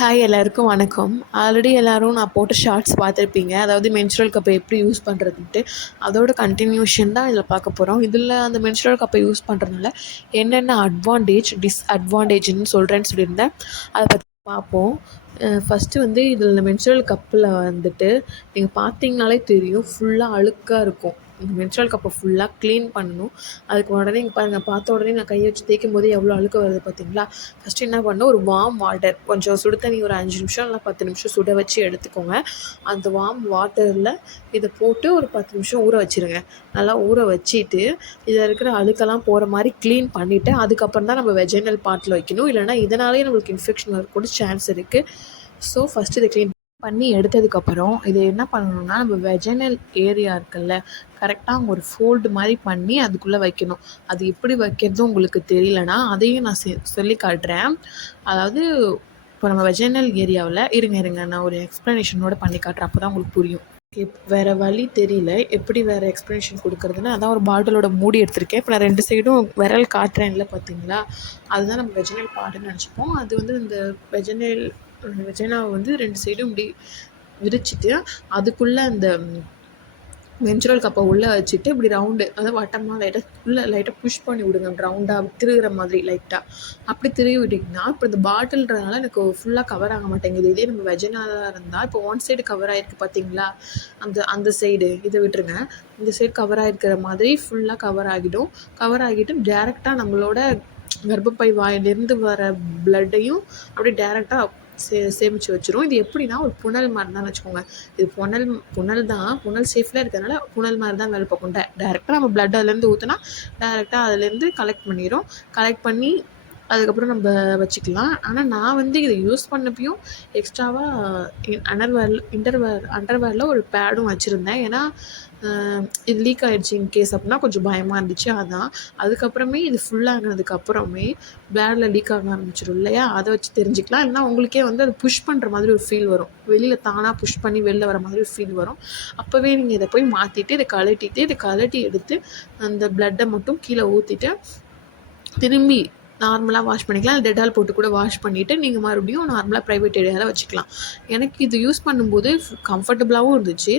Hi எல்லாருக்கும் வணக்கம். Already எல்லோரும் நான் போட்ட ஷார்ட்ஸ் பார்த்துருப்பீங்க. அதாவது மென்ஸ்ட்ருவல் கப்பை எப்படி யூஸ் பண்ணுறதுன்ட்டு. அதோட கண்டினியூஷன் தான் இதில் பார்க்க போகிறோம். இதில் அந்த மென்ஸ்ட்ருவல் கப்பை யூஸ் பண்ணுறதுனால என்னென்ன அட்வான்டேஜ், டிஸ்அட்வான்டேஜ்னு சொல்கிறேன்னு சொல்லியிருந்தேன். அதை பற்றி பார்ப்போம். ஃபஸ்ட்டு வந்து இதில் மென்ஸ்ட்ருவல் கப்பில் வந்துட்டு நீங்கள் பார்த்தீங்கனாலே தெரியும், ஃபுல்லாக அழுக்காக இருக்கும். மென்ஸ்ட்ருவல் கப்பை ஃபுல்லாக க்ளீன் பண்ணணும். அதுக்கு உடனே இங்கே பாருங்கள், பார்த்த உடனே நான் கையை வச்சு தேய்க்கும் போது எவ்வளோ அழுக்கு வருது பார்த்தீங்களா? ஃபஸ்ட்டு என்ன பண்ணணும், ஒரு வார்ம் வாட்டர், கொஞ்சம் சுடு தண்ணி ஒரு 5 நிமிஷம் இல்லை 10 நிமிஷம் சுட வச்சு எடுத்துக்கோங்க. அந்த வார்ம் வாட்டரில் இதை போட்டு ஒரு 10 நிமிஷம் ஊற வச்சுருங்க. நல்லா ஊற வச்சுட்டு இதில் இருக்கிற அழுக்கெல்லாம் போகிற மாதிரி க்ளீன் பண்ணிவிட்டு அதுக்கப்புறம் தான் நம்ம வெஜைனல் பார்ட்டில் வைக்கணும். இல்லைனா இதனாலேயே நம்மளுக்கு இன்ஃபெக்ஷன் வரக்கூட சான்ஸ் இருக்குது. ஸோ ஃபஸ்ட்டு இதை க்ளீன் பண்ணி எடுத்ததுக்கப்புறம் இதை என்ன பண்ணணும்னா, நம்ம வெஜைனல் ஏரியா இருக்குல்ல, கரெக்டாக அங்கே ஒரு ஃபோல்டு மாதிரி பண்ணி அதுக்குள்ளே வைக்கணும். அது எப்படி வைக்கிறதும் உங்களுக்கு தெரியலனா அதையும் நான் சொல்லி காட்டுறேன். அதாவது இப்போ நம்ம வெஜைனல் ஏரியாவில் இருங்க நான் ஒரு எக்ஸ்ப்ளனேஷனோட பண்ணி காட்டுறேன், அப்போ தான் உங்களுக்கு புரியும். வேறு வழி தெரியல எப்படி வேறு எக்ஸ்ப்ளனேஷன் கொடுக்குறதுன்னு. அதான் ஒரு பாட்டிலோட மூடி எடுத்திருக்கேன். இப்போ நான் 2 சைடும் விரல் காட்டுறேன்ல பார்த்தீங்களா, அதுதான் நம்ம வெஜைனல் பார்ட்டுன்னு நினச்சிப்போம். அது வந்து இந்த வெஜைனாவை வந்து 2 சைடும் இப்படி விரிச்சிட்டு அதுக்குள்ளே அந்த மென்ஸ்ட்ருவல் கப்பை உள்ளே வச்சுட்டு இப்படி ரவுண்டு, அதாவது வட்டமாக லைட்டாக புஷ் பண்ணி விடுங்க. ரவுண்டாக திருகிற மாதிரி லைட்டாக அப்படி திருகி விட்டிங்கன்னா, இப்போ இந்த பாட்டில்ன்றதுனால எனக்கு ஃபுல்லாக கவர் ஆக மாட்டேங்குது. இதே நம்ம வெஜைனாவாக இருந்தால் இப்போ ஒன் சைடு கவர் ஆகிருக்கு பார்த்தீங்களா, அந்த சைடு இதை விட்டுருங்க. இந்த சைடு கவர் ஆகிருக்கிற மாதிரி ஃபுல்லாக கவர் ஆகிட்டு டேரெக்டாக நம்மளோட கர்ப்பப்பை வாயிலிருந்து வர பிளட்டையும் அப்படியே டேரெக்டாக சேமித்து வச்சிரும். இது எப்படின்னா ஒரு புனல் மாதிரி தான் வச்சுக்கோங்க. இது புனல் தான், புனல் சேஃபில் இருக்கிறதுனால புனல் மாதிரி தான் வேலை பார்க்கும். டேரெக்டாக நம்ம பிளட் அதுலேருந்து ஊற்றினா டேரெக்டாக அதுலேருந்து கலெக்ட் பண்ணி அதுக்கப்புறம் நம்ம வச்சுக்கலாம். ஆனால் நான் வந்து இதை யூஸ் பண்ணப்பையும் எக்ஸ்ட்ராவாக அண்டர்வேரில் ஒரு பேடும் வச்சுருந்தேன். ஏன்னா இது லீக் ஆகிடுச்சு இன்கேஸ் அப்படின்னா கொஞ்சம் பயமாக இருந்துச்சு. அதான் அதுக்கப்புறமே இது ஃபுல்லாகினதுக்கப்புறமே பிளேடில் லீக் ஆக ஆரம்பிச்சிடும் இல்லையா, அதை வச்சு தெரிஞ்சுக்கலாம். இல்லைனா உங்களுக்கே வந்து அது புஷ் பண்ணுற மாதிரி ஒரு ஃபீல் வரும், வெளியில் தானாக புஷ் பண்ணி வெளில வர மாதிரி ஒரு ஃபீல் வரும். அப்போவே நீங்கள் இதை போய் மாற்றிட்டு இதை கழட்டி எடுத்து அந்த பிளட்டை மட்டும் கீழே ஊற்றிட்டு திரும்பி நார்மலாக வாஷ் பண்ணிக்கலாம். டெட்டால் போட்டு கூட வாஷ் பண்ணிவிட்டு நீங்கள் மறுபடியும் நார்மலாக ப்ரைவேட் ஏரியாவில் வச்சுக்கலாம். எனக்கு இது யூஸ் பண்ணும்போது கம்ஃபர்டபுளாகவும் இருந்துச்சு,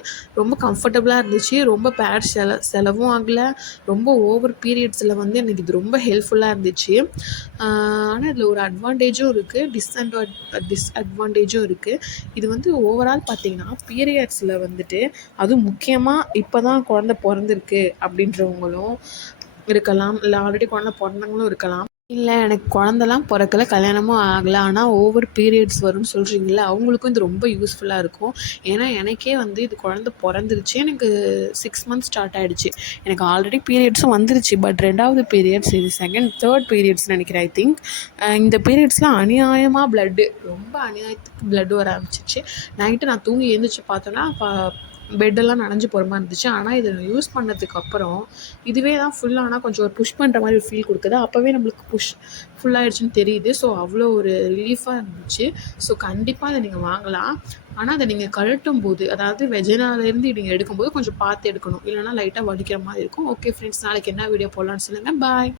ரொம்ப பேட் செலவும் ஆகலை. ரொம்ப ஓவர் பீரியட்ஸில் வந்து எனக்கு இது ரொம்ப ஹெல்ப்ஃபுல்லாக இருந்துச்சு. ஆனால் இதில் ஒரு அட்வான்டேஜும் இருக்குது, டிஸ்அட்வான்டேஜும் இருக்குது. இது வந்து ஓவரால் பார்த்திங்கன்னா பீரியட்ஸில் வந்துட்டு அதுவும் முக்கியமாக இப்போ தான் குழந்த பிறந்திருக்கு அப்படின்றவங்களும் இருக்கலாம், இல்லை ஆல்ரெடி குழந்த பிறந்தவங்களும் இருக்கலாம், இல்லை எனக்கு குழந்தலாம் பிறக்கல, கல்யாணமும் ஆகலை, ஆனால் ஓவர் பீரியட்ஸ் வரும்னு சொல்கிறீங்களா, அவங்களுக்கும் இது ரொம்ப யூஸ்ஃபுல்லாக இருக்கும். ஏன்னா எனக்கே வந்து இது குழந்த பிறந்துருச்சு, எனக்கு 6 மந்த்ஸ் ஸ்டார்ட் ஆகிடுச்சு. எனக்கு ஆல்ரெடி பீரியட்ஸும் வந்துருச்சு. பட் 2வது பீரியட்ஸ், இது 3rd பீரியட்ஸ்னு நினைக்கிறேன். ஐ திங்க் இந்த பீரியட்ஸ்லாம் அநியாயமாக ரொம்ப அநியாயத்துக்கு பிளட் வர ஆரம்பிச்சிச்சு. நைட்டு நான் தூங்கி எழுந்திரிச்சு பார்த்தோன்னா பெட்டெல்லாம் நனைஞ்சு போகிற மாதிரி இருந்துச்சு. ஆனால் இதை யூஸ் பண்ணதுக்கப்புறம் இதுவே தான் ஃபுல்லானால் கொஞ்சம் ஒரு புஷ் பண்ணுற மாதிரி ஒரு ஃபீல் கொடுக்குது. அப்போவே நம்மளுக்கு ஃபுல்லாகிடுச்சின்னு தெரியுது. ஸோ அவ்வளோ ஒரு ரிலீஃபாக இருந்துச்சு. ஸோ கண்டிப்பாக அதை நீங்கள் வாங்கலாம். ஆனால் அதை நீங்கள் கழட்டும் போது, அதாவது வெஜைனாலேருந்து நீங்கள் எடுக்கும்போது கொஞ்சம் பார்த்து எடுக்கணும், இல்லைனா லைட்டாக வலிக்கிற மாதிரி இருக்கும். ஓகே ஃப்ரெண்ட்ஸ், நாளைக்கு என்ன வீடியோ போடலான்னு சொல்லுங்கள். பாய்.